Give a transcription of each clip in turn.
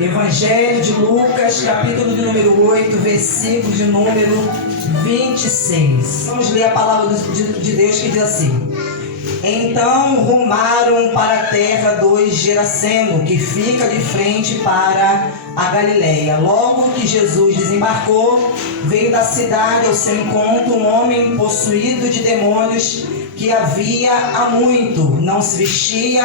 Evangelho de Lucas, capítulo de número 8, versículo de número 26. Vamos ler a palavra de Deus que diz assim: Então rumaram para a terra dos Geraseno, que fica de frente para a Galileia. Logo que Jesus desembarcou, veio da cidade ao seu encontro um homem possuído de demônios, que havia há muito não se vestia,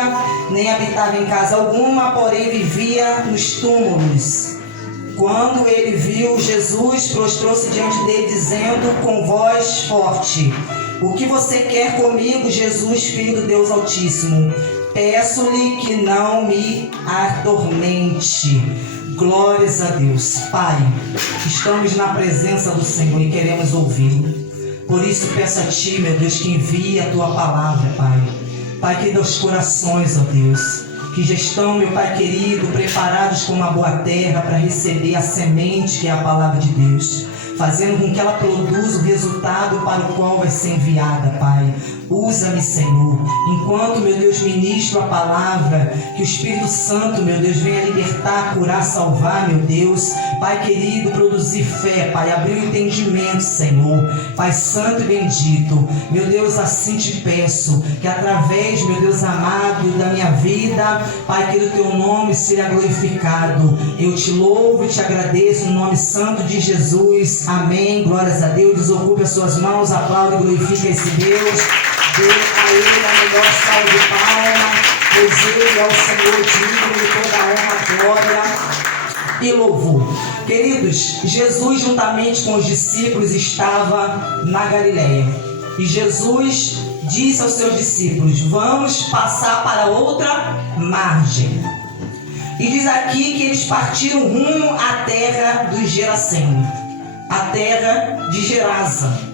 nem habitava em casa alguma, porém vivia nos túmulos. Quando ele viu Jesus, prostrou-se diante dele, dizendo com voz forte: O que você quer comigo, Jesus, Filho do Deus Altíssimo? Peço-lhe que não me atormente. Glórias a Deus. Pai, estamos na presença do Senhor e queremos ouvi-lo. Por isso peço a Ti, meu Deus, que envie a Tua palavra, Pai. Pai, que dos corações, ó Deus, que já estão, meu Pai querido, preparados com uma boa terra para receber a semente que é a palavra de Deus, fazendo com que ela produza o resultado para o qual vai ser enviada, Pai. Usa-me, Senhor, enquanto, meu Deus, ministro a palavra, que o Espírito Santo, meu Deus, venha libertar, curar, salvar, meu Deus. Pai querido, produzir fé, Pai, abrir o entendimento, Senhor. Pai santo e bendito, meu Deus, assim te peço, que através, meu Deus amado, da minha vida, Pai, que o Teu nome seja glorificado. Eu te louvo e te agradeço no nome santo de Jesus. Amém. Glórias a Deus. Desocupe as suas mãos, aplaude e glorifica esse Deus. Dê a Ele a melhor salva de palma, pois Ele é o Senhor digno de toda a honra, glória e louvor. Queridos, Jesus juntamente com os discípulos estava na Galileia. E Jesus disse aos seus discípulos: Vamos passar para outra margem. E diz aqui que eles partiram rumo à terra dos Gerasenos, a terra de Gerasa.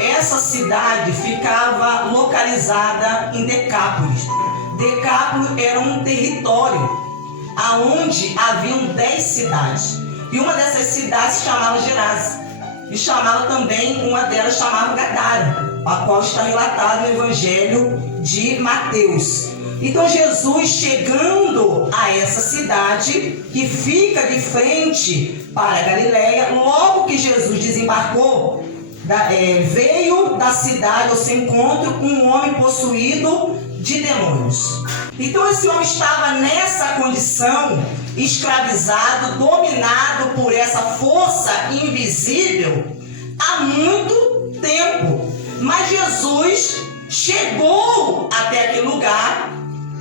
Essa cidade ficava localizada em Decápolis. Decápolis era um território aonde haviam 10 cidades. E uma dessas cidades se chamava Gerasa. E chamava também, uma delas chamava Gadara, a qual está relatada no Evangelho de Mateus. Então Jesus, chegando a essa cidade, que fica de frente para a Galileia, logo que Jesus desembarcou, veio da cidade ao seu encontro um homem possuído de demônios. Então esse homem estava nessa condição, escravizado, dominado por essa força invisível há muito tempo. Mas Jesus chegou até aquele lugar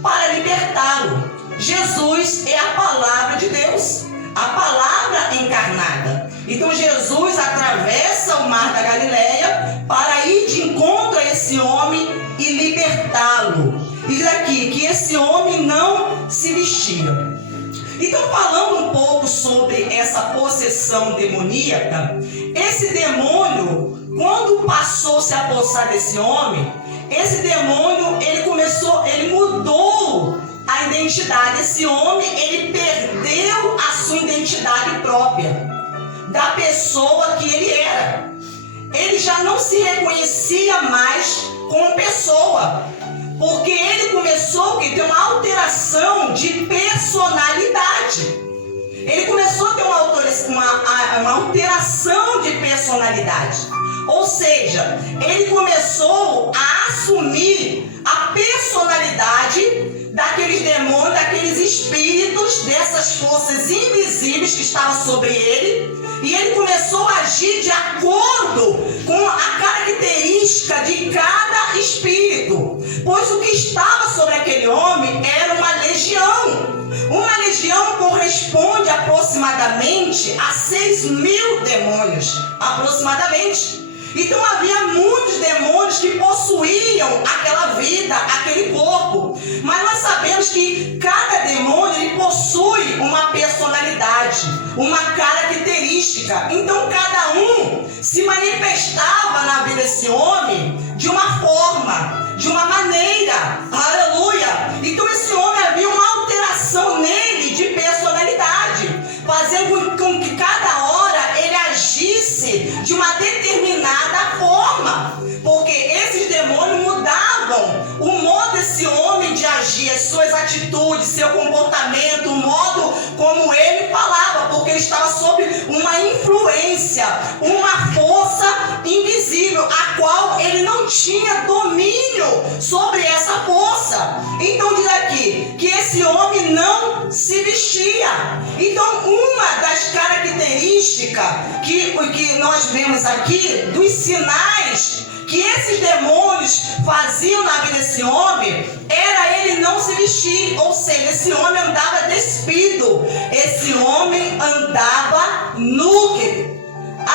para libertá-lo. Jesus é a palavra de Deus, a palavra encarnada. Então Jesus atravessa o mar da Galileia para ir de encontro a esse homem e libertá-lo. E diz aqui que esse homem não se vestia. Então, falando um pouco sobre essa possessão demoníaca, esse demônio, quando passou a se apossar desse homem, esse demônio, ele mudou a identidade. Esse homem, ele perdeu a sua identidade própria, da pessoa que ele era. Ele já não se reconhecia mais como pessoa, porque ele começou a ter uma alteração de personalidade. Ele começou a ter uma alteração de personalidade. Ou seja, ele começou a assumir a personalidade daqueles demônios, daqueles espíritos, dessas forças invisíveis que estavam sobre ele. E ele começou a agir de acordo com a característica de cada espírito. Pois o que estava sobre aquele homem era uma legião. Uma legião corresponde aproximadamente a 6.000 demônios, aproximadamente. Então havia muitos demônios que possuíam aquela vida, aquele corpo. Mas nós sabemos que cada demônio ele possui uma personalidade, uma característica. Então cada um se manifestava na vida desse homem de uma forma, de uma maneira. Aleluia! Então esse homem havia uma alteração nele de personalidade, fazendo com que cada hora ele agisse de uma determinada forma, porque esses demônios mudavam o modo desse homem de agir, as suas atitudes, seu comportamento, o modo como ele falava, porque ele estava sob uma influência, uma força invisível, a qual ele não tinha domínio sobre essa força. Então diz aqui que esse homem não se vestia. Então uma das características que nós vemos aqui, dos sinais que esses demônios faziam na vida desse homem, era ele não se vestir. Ou seja, esse homem andava despido, esse homem andava nu.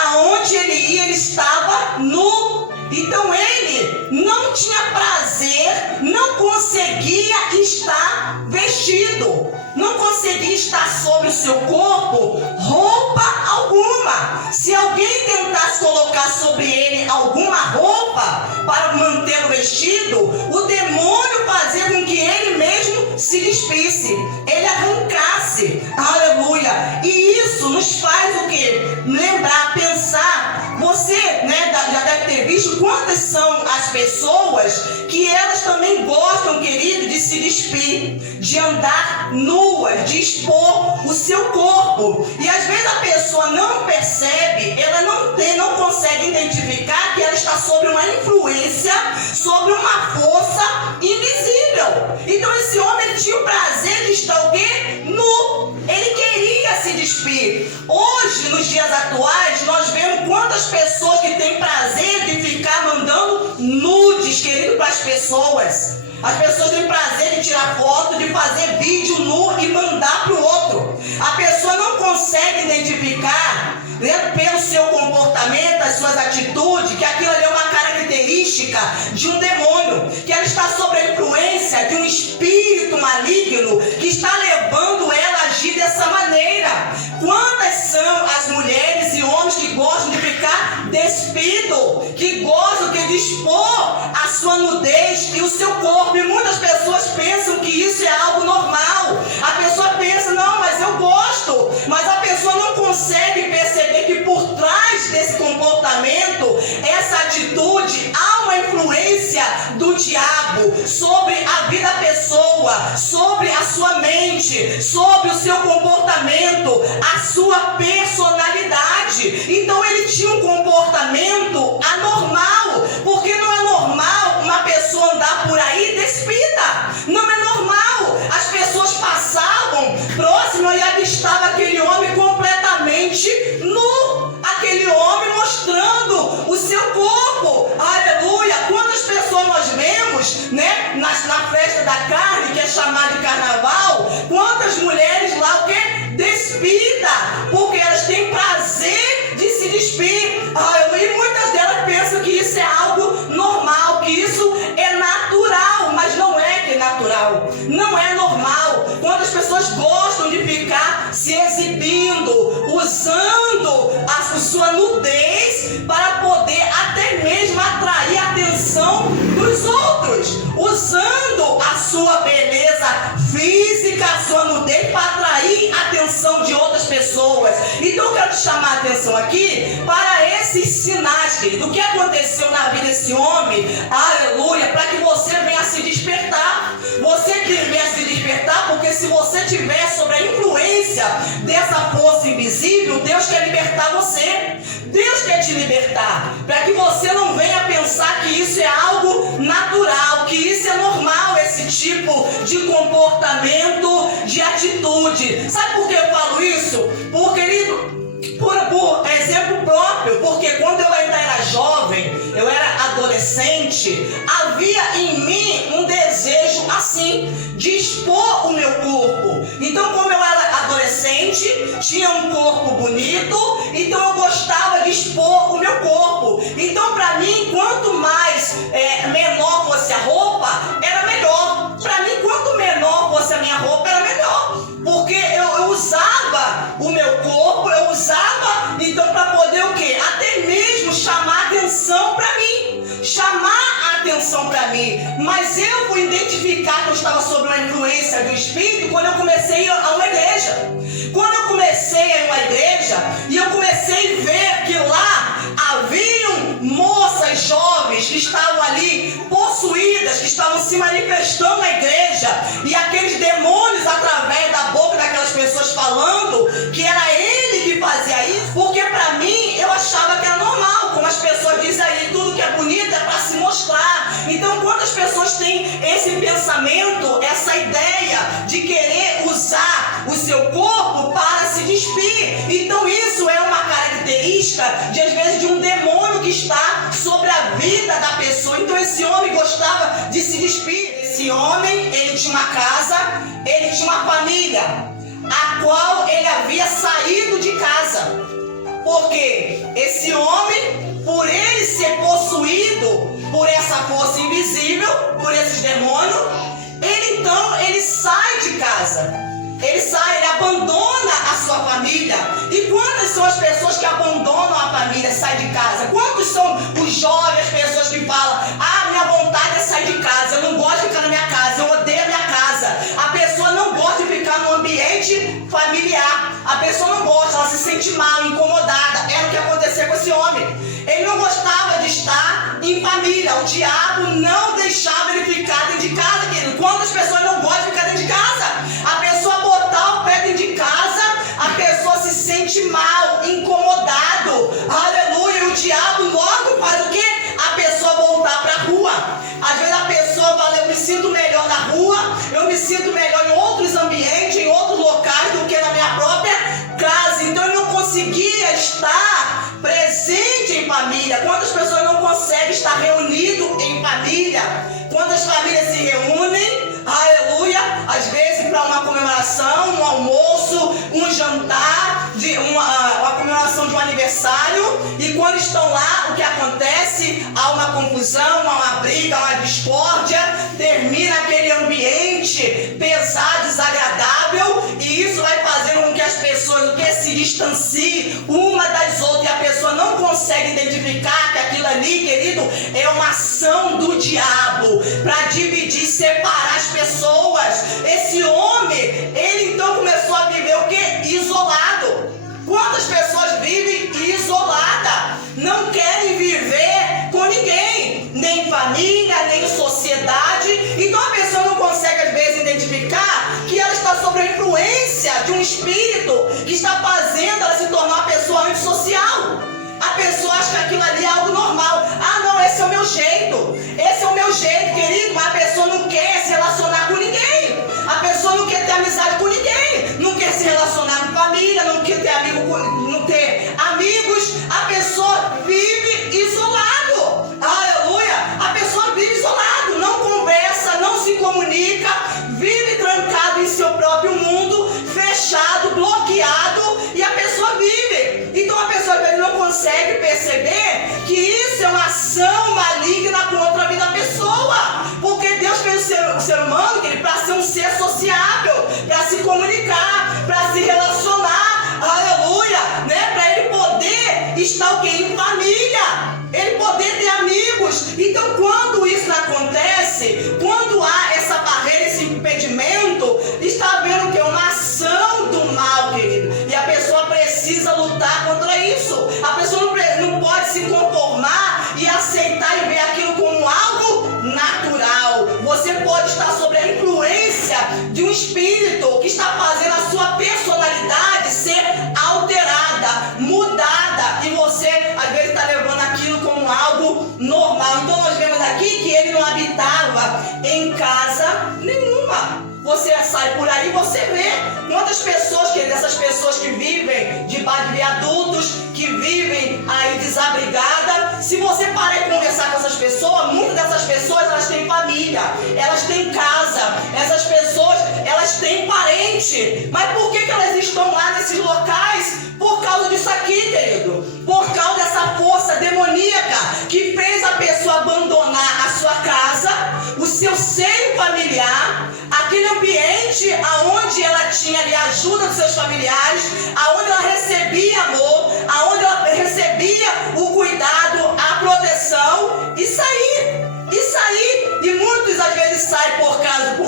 Aonde ele ia, ele estava nu. Então ele não tinha prazer, não conseguia estar vestido, não conseguia estar sobre o seu corpo roupa alguma. Se alguém tentasse colocar sobre ele alguma roupa para mantê-lo vestido, o demônio fazia com que ele mesmo se despisse, ele arrancasse. Aleluia! E isso nos faz o quê? Lembrar, pensar. Você, já deve ter visto quantas são as pessoas que elas também gostam, querido, de se despir, de andar nuas, de expor o seu corpo. E às vezes a pessoa não percebe, ela não consegue identificar que ela está sob uma influência, sobre uma força invisível. Então esse homem, ele tinha o prazer de estar o quê? Nu. Ele queria se despir. Hoje, nos dias atuais, nós vemos quantas pessoas que têm prazer de ficar mandando nudes, querido, para as pessoas. As pessoas têm prazer de tirar foto, de fazer vídeo nu e mandar para o outro. A pessoa não consegue identificar, pelo seu comportamento, as suas atitudes, que aquilo ali é uma característica de um demônio, que ela está sob a influência de um espírito maligno que está levando ela a agir dessa maneira. Quantas são as mulheres e homens que gostam de ficar despido, que gostam de expor a sua nudez e o seu corpo? E muitas pessoas pensam que isso é algo normal. A pessoa pensa, não, mas eu gosto. Mas a pessoa não consegue perceber que por trás desse comportamento, essa atitude, há uma influência do diabo sobre a vida da pessoa, sobre a sua mente, sobre o seu comportamento, a sua personalidade. Então ele tinha um comportamento anormal, porque não é normal uma pessoa andar por aí despida. Não é normal. As pessoas passavam próximo e avistavam aquele homem completamente nu, aquele homem mostrando o seu corpo. Aleluia! Quantas pessoas nós vemos, na festa da carne, que é chamada de carnaval, quantas mulheres lá, o quê? Despida, porque elas têm prazer de se despir. Aleluia! E muitas delas pensam que isso é algo normal, que isso é natural, mas não é que é natural, não é normal. Quando as pessoas gostam de ficar se exibindo, usando a sua nudez para poder até mesmo atrair a atenção dos outros, usando a sua beleza física, a sua nudez para atrair a atenção de outras pessoas. Então eu quero te chamar a atenção aqui para esses sinais, querido. O que aconteceu na vida desse homem, aleluia, para que você venha se despertar. Você que venha se despertar, porque se você tiver sobre a influência dessa força invisível, Deus quer libertar você. Deus quer te libertar, para que você não venha pensar que isso é algo natural, que isso é normal, esse tipo de comportamento, de atitude. Sabe por que eu falo isso? Por exemplo próprio, porque quando eu ainda era jovem, eu era adolescente, havia em mim um desejo assim, de expor o meu corpo. Então, como eu era adolescente, tinha um corpo bonito, então eu gostava de expor o meu corpo. Então, para mim, quanto mais menor fosse a roupa, era melhor. Para mim, quanto menor fosse a minha roupa, era melhor. Porque eu usava o meu corpo, eu usava, então, para poder o quê? Até mesmo chamar atenção para mim. Chamar a atenção para mim. Mas eu fui identificar que eu estava sob uma influência do Espírito quando eu comecei a ir a uma igreja. Quando eu comecei a ir a uma igreja e eu comecei a ver que lá haviam moças jovens que estavam ali possuídas, que estavam se manifestando na igreja, e aqueles demônios de querer usar o seu corpo para se despir. Então isso é uma característica, às vezes, de um demônio que está sobre a vida da pessoa. Então esse homem gostava de se despir. Esse homem, ele tinha uma casa, ele tinha uma família, a qual ele havia saído de casa. Porque esse homem, por ele ser possuído por essa força invisível, por esses demônios, ele sai de casa. Ele abandona a sua família. E quantas são as pessoas que abandonam a família, saem de casa? Quantos são os jovens, as pessoas que falam: minha vontade é sair de casa, eu não gosto de ficar na minha casa, eu odeio a minha casa. A pessoa não gosta de ficar no ambiente familiar. A pessoa não gosta, ela se sente mal, incomodada. Era o que aconteceu com esse homem. Ele não gostava de estar em família. O diabo não deixava ele ficar dentro de casa, querido. Quantas pessoas não gostam de ficar dentro de casa? A pessoa botar o pé dentro de casa, a pessoa se sente mal, incomodado. Aleluia. E o diabo logo faz o quê? A pessoa voltar para a rua. Às vezes a pessoa fala: eu me sinto melhor na rua, eu me sinto melhor em outros ambientes, em outros locais do que na minha própria casa. Então ele não conseguia estar presente em família. Quantas pessoas não conseguem estar reunido em família? Quantas famílias se reúnem, aleluia, às vezes para uma comemoração, um almoço, um jantar, uma comemoração de um aniversário, e quando estão lá, o que acontece? Há uma confusão, há uma briga, há uma discórdia, termina aquele ambiente pesado, desagradável, e isso vai fazendo com que as pessoas se distanciem uma das outras, e a pessoa não consegue identificar que aquilo ali, querido, é uma ação do diabo para dividir, separar as pessoas. Esse homem, ele então começou a viver o quê? Isolado. Quantas pessoas vivem isoladas? Não querem viver com ninguém, nem em família, nem em sociedade. Então a pessoa não consegue às vezes identificar que ela está sob a influência de um espírito que está fazendo ela se tornar uma pessoa antissocial. A pessoa acha que aquilo ali é algo normal. Não, esse é o meu jeito. Esse é o meu jeito, querido. Mas a pessoa não quer se relacionar com ninguém. A pessoa não quer ter amizade com ninguém. Não quer se relacionar com família. Não quer ter não ter amigos. A pessoa vive isolado. Aleluia. A pessoa vive isolado. Não conversa, não se comunica. Vive trancado em seu próprio mundo. Fechado, bloqueado. E a pessoa vive. Então a pessoa às vezes não consegue perceber que isso é uma ação maligna contra a vida da pessoa. Porque Deus fez o ser humano para ser um ser sociável, para se comunicar, para se relacionar, aleluia, né? Para ele poder estar o quê? Em família, ele poder ter amigos. Então quando isso não acontece, quando há essa barreira, esse impedimento, está havendo o quê? Uma ação do mal, querido. E a pessoa precisa lutar contra isso. A pessoa não pode se conformar e aceitar e ver aquilo como algo natural. Você pode estar sob a influência de um espírito que está fazendo a sua personalidade ser alterada, mudada, e você às vezes está levando aquilo como algo normal. Então nós vemos aqui que ele não habitava em casa nenhuma. Você sai por aí, você vê quantas pessoas, dessas pessoas que vivem debaixo de viadutos, que vivem aí desabrigadas. Se você parar e conversar com essas pessoas, muitas dessas pessoas, elas têm família, elas têm casa, essas pessoas, elas têm parente. Mas por que elas estão lá nesses locais? Por causa disso aqui, querido. Por causa dessa força demoníaca que fez a pessoa abandonar a sua casa, o seu seio familiar, aquele ambiente aonde ela tinha ali a ajuda dos seus familiares, aonde ela recebia amor, aonde ela recebia o cuidado, a proteção, e sair. E muitos às vezes saem por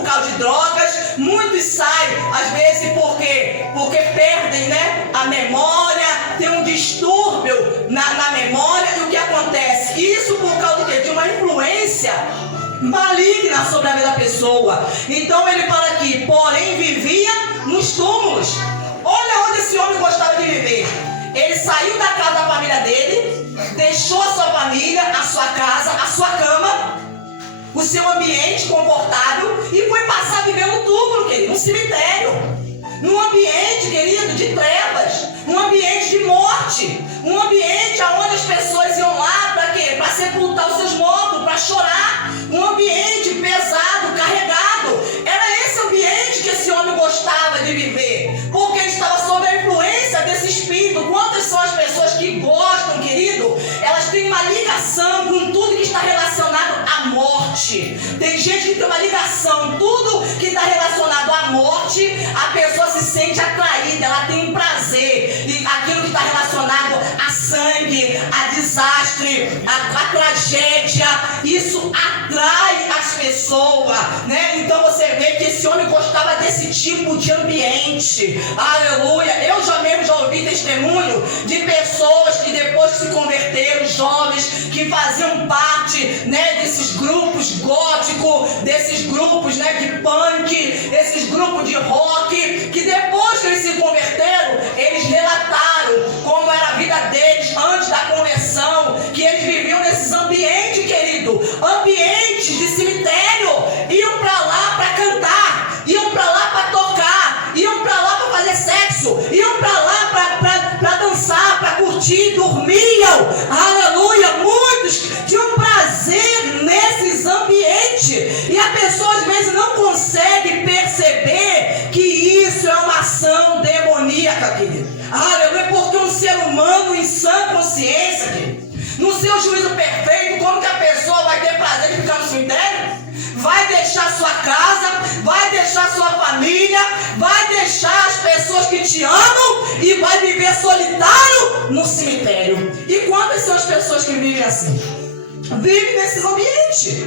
causa de drogas, muitos saem às vezes porque perdem, né, a memória, tem um distúrbio na memória. E o que acontece? Isso por causa de uma influência maligna sobre a vida da pessoa. Então ele fala aqui: porém vivia nos túmulos. Olha onde esse homem gostava de viver. Ele saiu da casa da família dele, deixou a sua família, a sua casa, a sua cama, o seu ambiente confortável e foi passar a viver no túmulo, querido, no cemitério. Num ambiente, querido, de trevas, um ambiente de morte, um ambiente onde as pessoas iam lá para quê? Para sepultar os seus mortos, para chorar, um ambiente pesado, carregado. Era esse ambiente que esse homem gostava de viver, porque ele estava sob a influência desse espírito. Quantas são as pessoas que gostam, querido? Elas têm uma ligação com tudo que está relacionado à morte. Tem gente que tem uma ligação, tudo que está relacionado à morte, a pessoa se sente atraída, ela tem um prazer. E aquilo que está relacionado a sangue, a desastre, a tragédia, isso atrai as pessoas, né? Então você vê que esse homem gostava desse tipo de ambiente. Aleluia! Eu já ouvi testemunho de pessoas que depois que se converteram, jovens, que faziam parte, né, desses grupos góticos, desses grupos, né, de punk, esses grupos de rock, que depois que eles se converteram, eles relataram como era a vida deles antes da conversão, que eles viviam nesses ambientes, querido, ambientes de cemitério, iam pra lá pra cantar, iam pra lá pra tocar, iam pra lá pra fazer sexo, iam pra lá pra dançar, pra curtir, dormiam, aleluia. Muitos tinham prazer nesses ambientes e a pessoa às vezes não consegue perceber que isso é uma ação demoníaca, querido. Aleluia, porque um ser humano em sã consciência, querido, no seu juízo perfeito, como que a pessoa vai ter prazer de ficar no cemitério? Vai deixar sua casa, vai deixar sua família, vai deixar as pessoas que te amam e vai viver solitário no cemitério. E quantas são as pessoas que vivem assim? Vivem nesses ambientes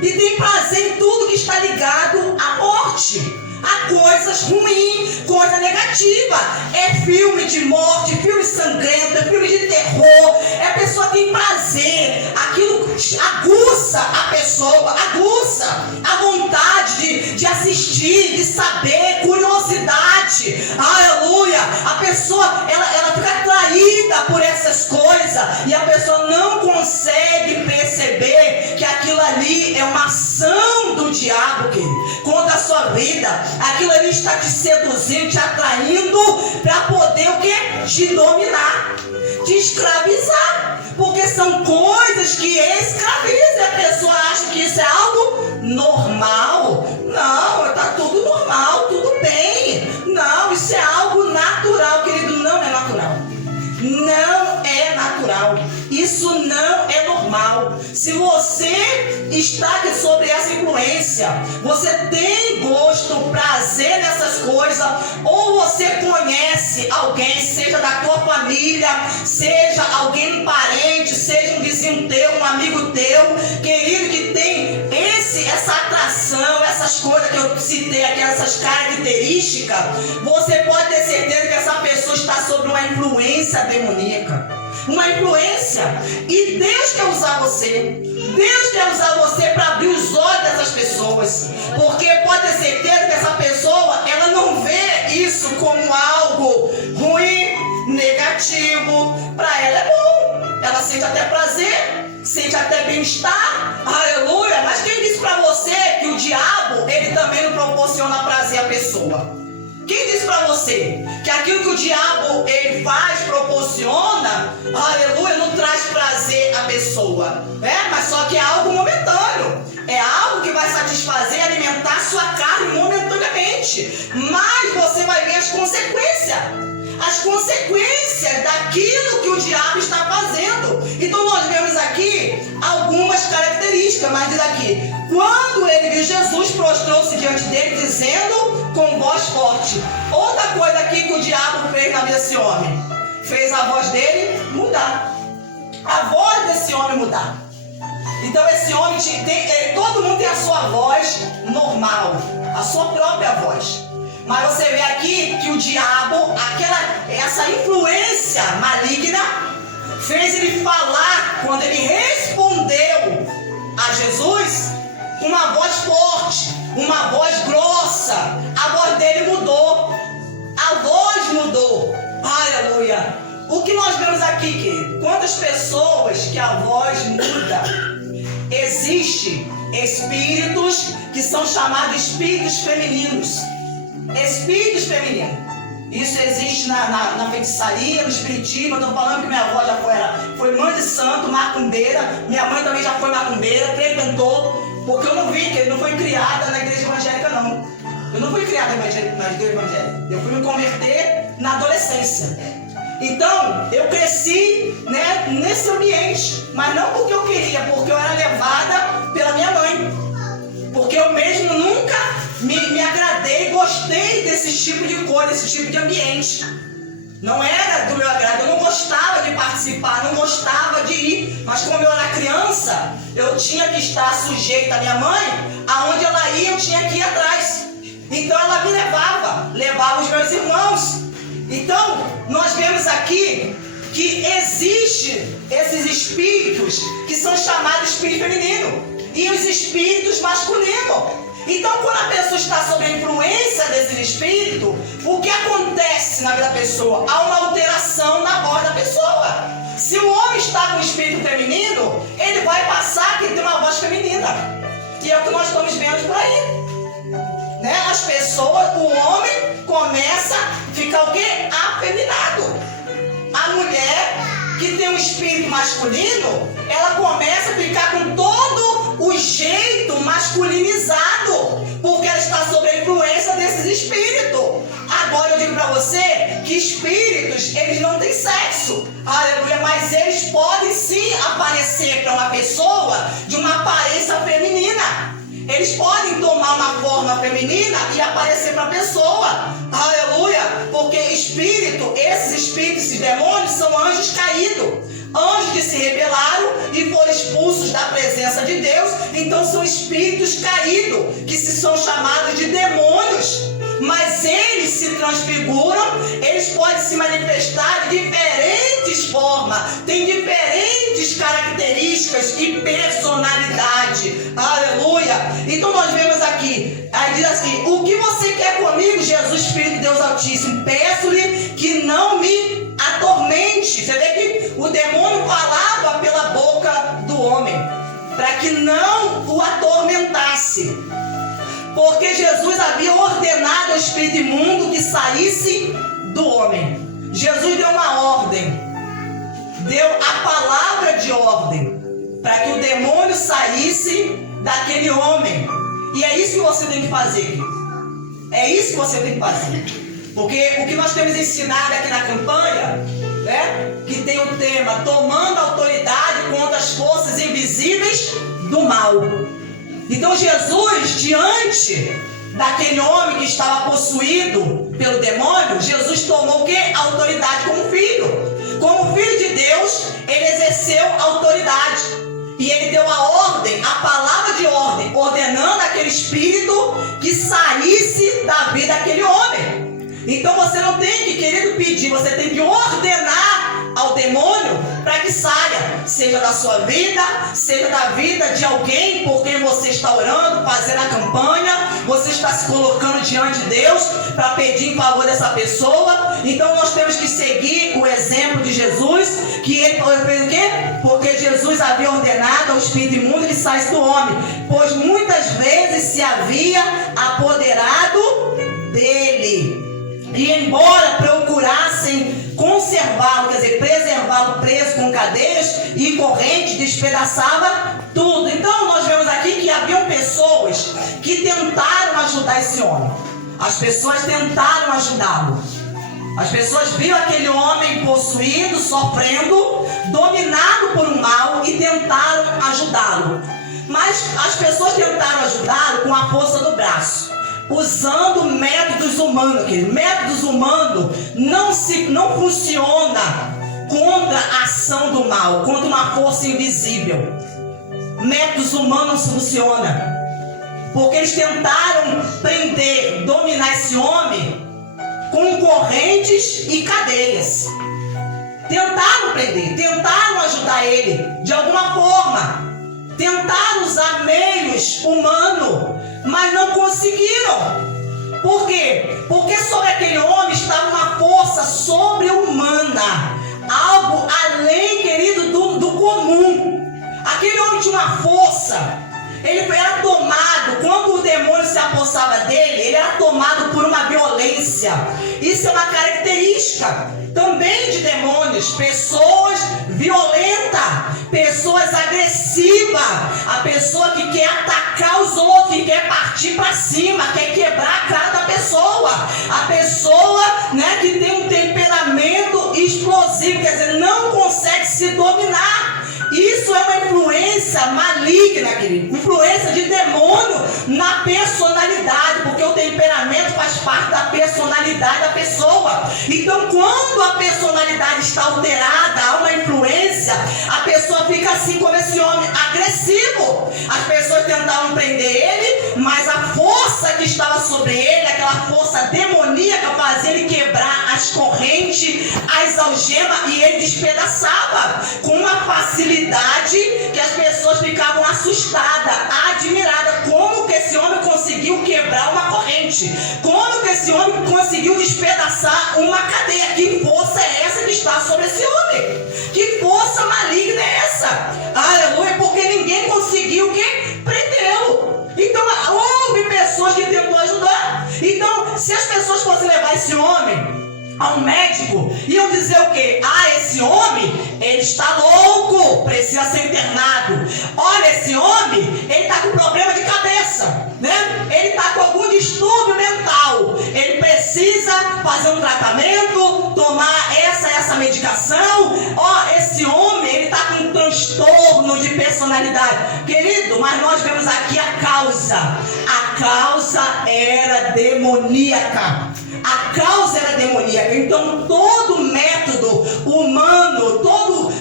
e tem prazer em tudo que está ligado à morte, a coisas ruins, coisa negativa. É filme de morte, filme sangrento, é filme de terror. A pessoa tem prazer, aquilo aguça a pessoa, aguça a vontade de assistir, de saber, curiosidade. Aleluia! A pessoa, ela fica atraída por essas coisas e a pessoa não consegue perceber que aquilo ali é uma ação do diabo, querido, contra a sua vida. Aquilo ali está te seduzindo, te atraindo para poder o quê? Te dominar, te escravizar. Porque são coisas que escravizam. E a pessoa acha que isso é algo normal. Não, está tudo normal, tudo bem. Não, isso é algo natural, querido. Não é natural. Não é natural. Isso não é normal. Se você está sobre essa influência, você tem gosto, prazer nessas coisas, ou você conhece alguém, seja da tua família, seja alguém parente, seja um vizinho teu, um amigo teu, querido, que tem essa atração, essas coisas que eu citei aqui, essas características, você pode ter certeza que essa pessoa está sob uma influência demoníaca. Uma influência. E Deus quer usar você. Deus quer usar você para abrir os olhos dessas pessoas. Porque pode ter certeza que essa pessoa, ela não vê isso como algo ruim, negativo. Para ela é bom. Ela sente até prazer, sente até bem-estar. Aleluia. Mas quem disse para você que o diabo, ele também não proporciona prazer à pessoa? Quem disse para você que aquilo que o diabo ele faz, proporciona, aleluia, não traz prazer à pessoa, né? Mas só que é algo momentâneo, é algo que vai satisfazer, alimentar a sua carne momentaneamente, mas você vai ver as consequências daquilo que o diabo está fazendo. Então nós vemos aqui algumas características, mas diz aqui, quando ele viu Jesus, prostrou-se diante dele, dizendo com voz forte. Outra coisa aqui que o diabo fez na vida desse homem, fez a voz dele mudar, a voz desse homem mudar. Então esse homem todo mundo tem a sua voz normal, a sua própria voz. Mas você vê aqui que o diabo, essa influência maligna, fez ele falar, quando ele respondeu a Jesus, uma voz forte, uma voz grossa. A voz dele mudou. A voz mudou. Aleluia. O que nós vemos aqui, querido? Quantas pessoas que a voz muda? Existem espíritos que são chamados espíritos femininos. Espíritos femininos. Isso existe na feitiçaria, no espiritismo. Eu estou falando que minha avó já foi mãe de santo, macumbeira. Minha mãe também já foi macumbeira, frequentou. Porque eu não vi, que ele não foi criada na igreja evangélica, não. Eu não fui criada na igreja evangélica. Eu fui me converter na adolescência. Então, eu cresci, né, nesse ambiente. Mas não porque eu queria, porque eu era levada pela minha mãe. Porque eu mesmo nunca me agradei, gostei desse tipo de coisa, desse tipo de ambiente. Não era do meu agrado, eu não gostava de participar, não gostava de ir. Mas como eu era criança, eu tinha que estar sujeita à minha mãe, aonde ela ia, eu tinha que ir atrás. Então ela me levava os meus irmãos. Então, nós vemos aqui que existem esses espíritos que são chamados espírito feminino e os espíritos masculinos. Então, quando a pessoa está sob a influência desses espíritos, o que acontece na vida da pessoa? Há uma alteração na voz da pessoa. Se o homem está com o espírito feminino, ele vai passar que tem uma voz feminina. E é o que nós estamos vendo por aí. Né? As pessoas, o homem começa a ficar o quê? Afeminado. A mulher que tem um espírito masculino, ela começa a ficar com todo o jeito masculinizado, porque ela está sob a influência desses espíritos. Agora eu digo para você que espíritos, eles não têm sexo, aleluia, mas eles podem sim aparecer para uma pessoa de uma aparência feminina. Eles podem tomar uma forma feminina e aparecer para a pessoa, aleluia, porque esses espíritos, esses demônios são anjos caídos, anjos que se rebelaram e foram expulsos da presença de Deus. Então são espíritos caídos, que se são chamados de demônios, mas eles se transfiguram, eles podem se manifestar de diferentes formas, têm diferentes características e personalidade, aleluia. Então nós vemos aqui, aí diz assim: o que você quer comigo, Jesus, Filho de Deus Altíssimo? Peço-lhe que não me atormente. Você vê que o demônio falava pela boca do homem, para que não o atormentasse. Porque Jesus havia ordenado ao espírito imundo que saísse do homem. Jesus deu uma ordem, deu a palavra de ordem, para que o demônio saísse daquele homem. E é isso que você tem que fazer. É isso que você tem que fazer. Porque o que nós temos ensinado aqui na campanha, né, que tem o tema tomando autoridade contra as forças invisíveis do mal. Então Jesus, diante daquele homem que estava possuído pelo demônio, Jesus tomou o quê? Autoridade como filho. Como filho de Deus, ele exerceu autoridade. E ele deu a ordem, a palavra de ordem, ordenando aquele espírito que saísse da vida daquele homem. Então você não tem que, querido, pedir, você tem que ordenar ao demônio para que saia, seja da sua vida, seja da vida de alguém por quem você está orando, fazendo a campanha, você está se colocando diante de Deus para pedir em favor dessa pessoa. Então nós temos que seguir o exemplo de Jesus, que ele fez o quê? Porque Jesus havia ordenado ao espírito imundo que saísse do homem, pois muitas vezes se havia apoderado dele. E embora procurassem conservá-lo, quer dizer, preservá-lo preso com cadeias e correntes, despedaçava tudo. Então nós vemos aqui que haviam pessoas que tentaram ajudar esse homem. As pessoas tentaram ajudá-lo. As pessoas viram aquele homem possuído, sofrendo, dominado por um mal e tentaram ajudá-lo. Mas as pessoas tentaram ajudá-lo com a força do braço, usando métodos humanos. Métodos humanos não funciona contra a ação do mal, contra uma força invisível. Métodos humanos não funcionam, porque eles tentaram prender, dominar esse homem com correntes e cadeias. Tentaram prender, tentaram ajudar ele de alguma forma, tentaram usar meios humanos, mas não conseguiram. Por quê? Porque sobre aquele homem estava uma força sobre-humana, algo além, querido, do comum. Aquele homem de uma força. Ele era tomado, quando o demônio se apossava dele, ele era tomado por uma violência. Isso é uma característica também de demônios. Pessoas violentas, pessoas agressivas, a pessoa que quer atacar os outros, que quer partir para cima, quer quebrar a cara da pessoa. A pessoa, né, que tem um temperamento explosivo, quer dizer, não consegue se dominar. Isso é uma influência maligna, querido. Influência de demônio na personalidade, porque o temperamento faz parte da personalidade da pessoa. Então, quando a personalidade está alterada, há uma influência, a pessoa fica assim como esse homem, agressivo. As pessoas tentavam prender ele, mas a força que estava sobre ele, aquela força demoníaca, fazia ele quebrar as correntes, as algemas, e ele despedaçava com uma facilidade que as pessoas ficavam assustadas, admiradas. Como que esse homem conseguiu quebrar uma corrente? Como que esse homem conseguiu despedaçar uma cadeia? Que força é essa que está sobre esse homem? Que força maligna é essa? Aleluia, porque ninguém conseguiu prendê-lo. Então houve pessoas que tentou ajudar. Então, se as pessoas fossem levar esse homem a um médico, iam dizer o quê? Esse homem, ele está louco, precisa ser internado. Olha, esse homem, ele está com problema de cabeça, né? Ele está com algum distúrbio mental. Ele precisa fazer um tratamento, tomar essa medicação. Esse homem, ele está com um transtorno de personalidade. Querido, mas nós vemos aqui a causa. A causa era demoníaca. A causa era demoníaca. Então todo método humano, todo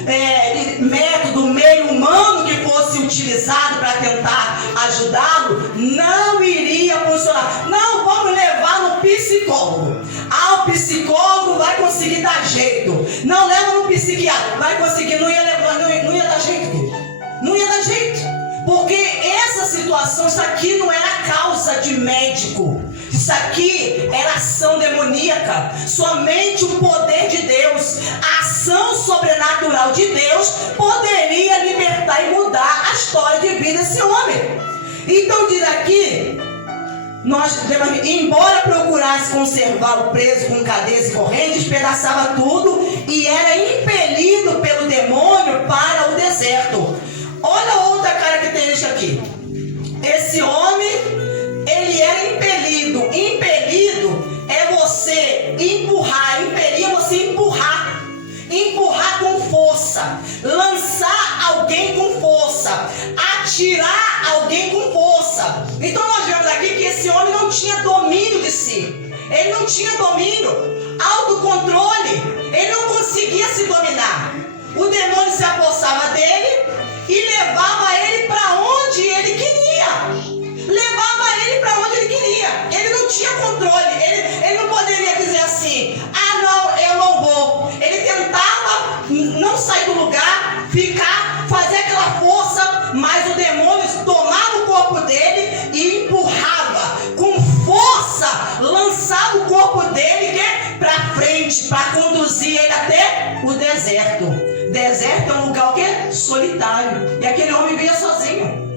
método meio humano que fosse utilizado para tentar ajudá-lo, não iria funcionar. Não, vamos levar no psicólogo. O psicólogo vai conseguir dar jeito. Não, leva no psiquiatra, vai conseguir. Não ia dar jeito. Não ia dar jeito. Porque essa situação, isso aqui não era causa de médico. Isso aqui era ação demoníaca. Somente o poder de Deus, a ação sobrenatural de Deus, poderia libertar e mudar a história de vida desse homem. Então diz aqui, embora procurasse conservá-lo preso com cadeias e correntes, despedaçava tudo e era impelido pelo demônio para o deserto. Olha outra característica aqui. Esse homem, ele era impelido. Impelido é você empurrar. Impelir é você empurrar. Empurrar com força. Lançar alguém com força. Atirar alguém com força. Então nós vemos aqui que esse homem não tinha domínio de si. Ele não tinha domínio. Autocontrole. Ele não conseguia se dominar. O demônio se apossava dele e levava ele para onde ele queria. Levava ele para onde ele queria. Ele não tinha controle. Ele não poderia dizer assim: não, eu não vou. Ele tentava não sair do lugar, fazer aquela força, mas o demônio tomava o corpo dele e empurrava com força, lançava o corpo dele para frente, para conduzir ele até o deserto. Deserto é um lugar o quê? Solitário. E aquele homem vivia sozinho.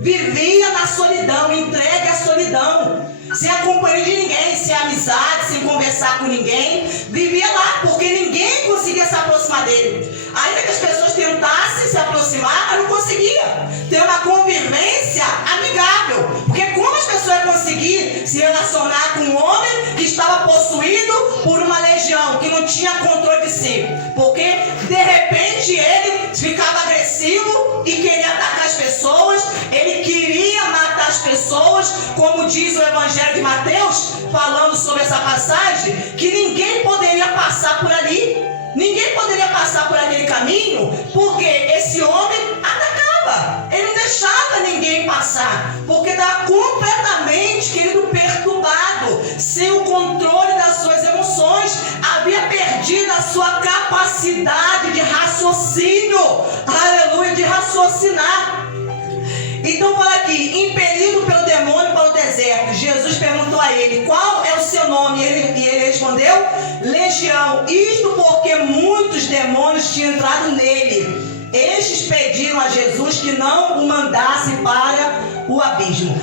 Vivia na solidão, entregue à solidão. Sem a companhia de ninguém, sem amizade, sem conversar com ninguém. Vivia lá, porque ninguém conseguia se aproximar dele. Ainda que as pessoas tentassem se aproximar, mas não conseguia ter uma convivência amigável. Porque como as pessoas conseguiam se relacionar com um homem que estava possuído por uma legião, que não tinha controle de si? Porque de repente ele ficava agressivo e queria atacar as pessoas. Ele queria matar as pessoas, como diz o Evangelho de Mateus, falando sobre essa passagem, que ninguém poderia passar por ali. Ninguém poderia passar por aquele caminho, porque esse homem atacava. Ele não deixava ninguém passar, porque estava completamente, querido, perturbado, sem o controle das suas emoções. Havia perdido a sua capacidade de raciocínio. Aleluia, de raciocinar. Então fala aqui, impelido pelo demônio para o deserto, Jesus perguntou a ele, qual é o seu nome? E ele respondeu, Legião. Isto porque muitos demônios tinham entrado nele. Estes pediram a Jesus que não o mandasse para o abismo.